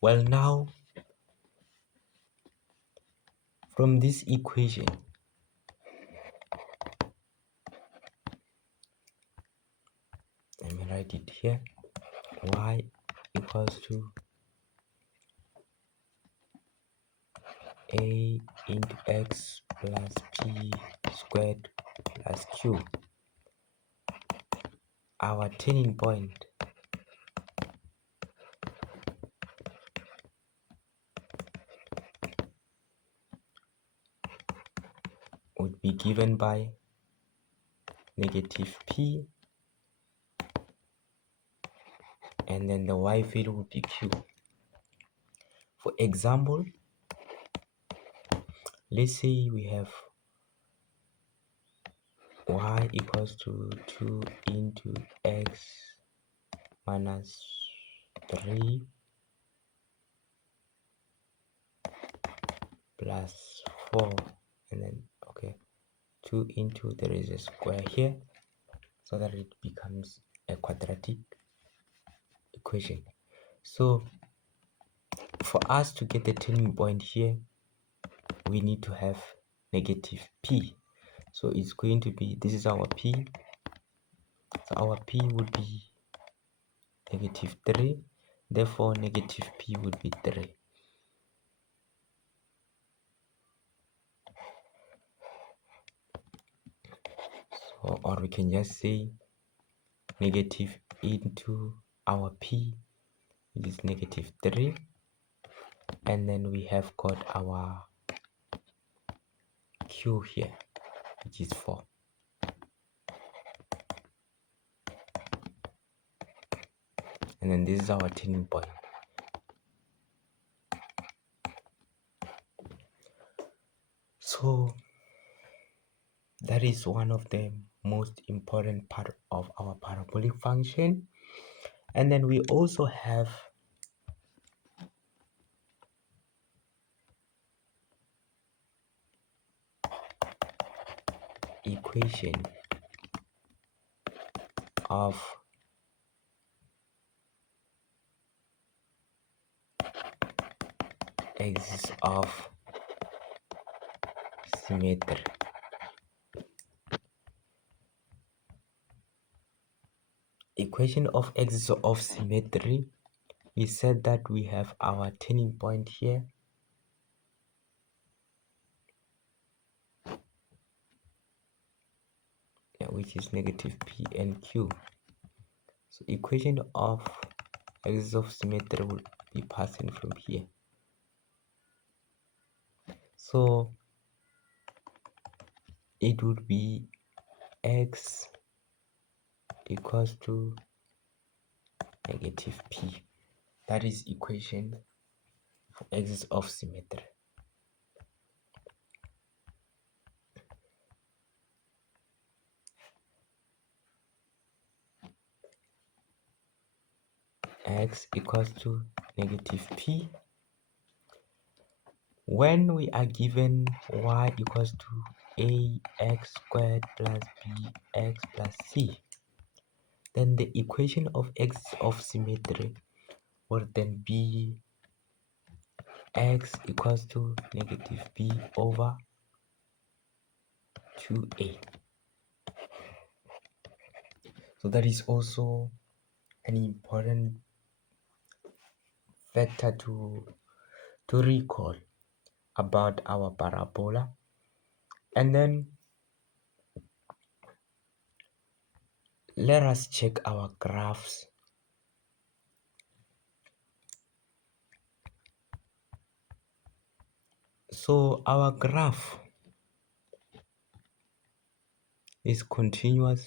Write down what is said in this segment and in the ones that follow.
Well, now from this equation, let me write it here. Y equals to a into x plus p squared plus q. Our turning point would be given by negative p, and then the y value would be q. For example, let's say we have y equals to 2 into x minus 3 plus 4, and then 2 into, there is a square here, so that it becomes a quadratic equation. So for us to get the turning point here, we need to have negative p. So it's going to be, this is our p, so our p would be negative 3, therefore negative p would be 3. So, or we can just say negative into our p, it is negative 3, and then we have got our q here, which is 4. And then this is our turning point. So that is one of the most important part of our parabolic function. And then we also have equation of axis of symmetry. Equation of axis of symmetry, we said that we have our turning point here, which is negative p and q. So equation of axis of symmetry will be passing from here. So it would be x equals to negative p. That is equation for axis of symmetry. X equals to negative p. When we are given y equals to ax squared plus bx plus c, then the equation of axis of symmetry will then be x equals to negative b over 2a. So that is also an important factor to recall about our parabola. And then let us check our graphs. So our graph is continuous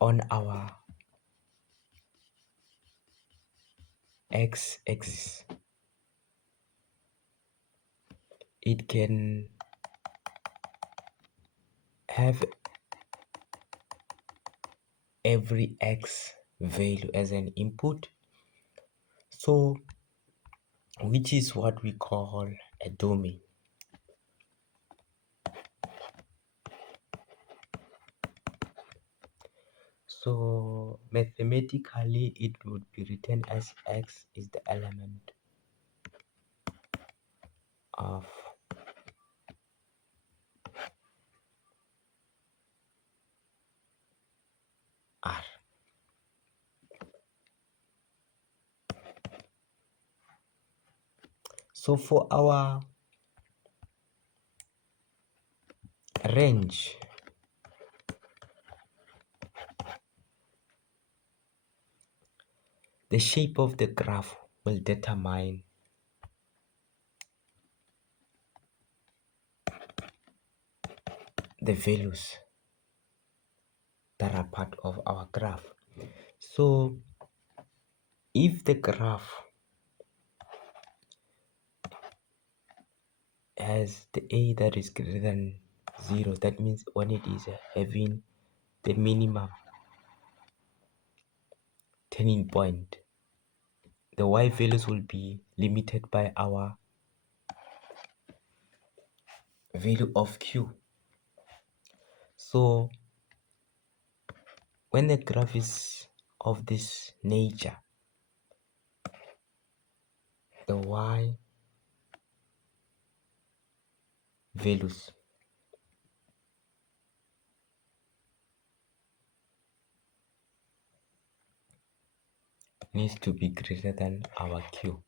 on our x-axis. It can have every x value as an input, so which is what we call a domain. So mathematically it would be written as x is the element of R. So for our range, the shape of the graph will determine the values that are part of our graph. So if the graph has the a that is greater than 0, that means when it is having the minimum turning point, the y values will be limited by our value of q. So when the graph is of this nature, the y values needs to be greater than our q.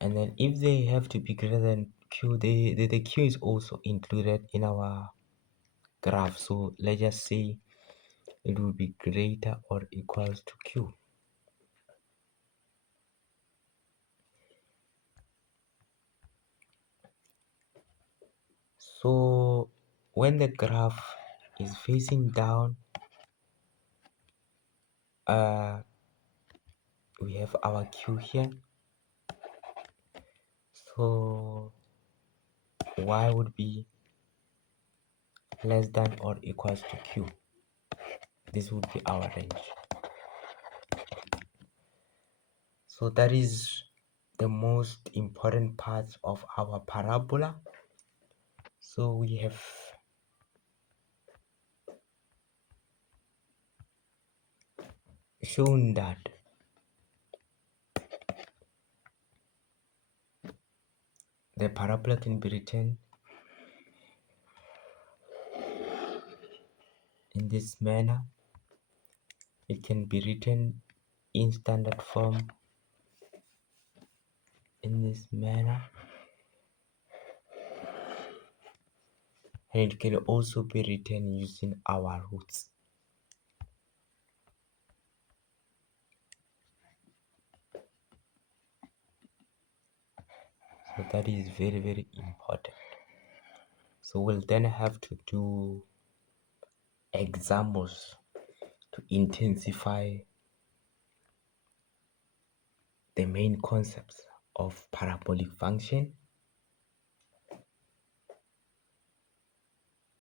And then if they have to be greater than q, the q is also included in our graph. So let's just say it will be greater or equals to q. So when the graph is facing down, we have our q here. So y would be less than or equals to q. This would be our range. So that is the most important part of our parabola. So we have shown that the parabola can be written in this manner. It can be written in standard form in this manner, and it can also be written using our roots. So that is very, very important. So we'll then have to do examples to intensify the main concepts of parabolic function.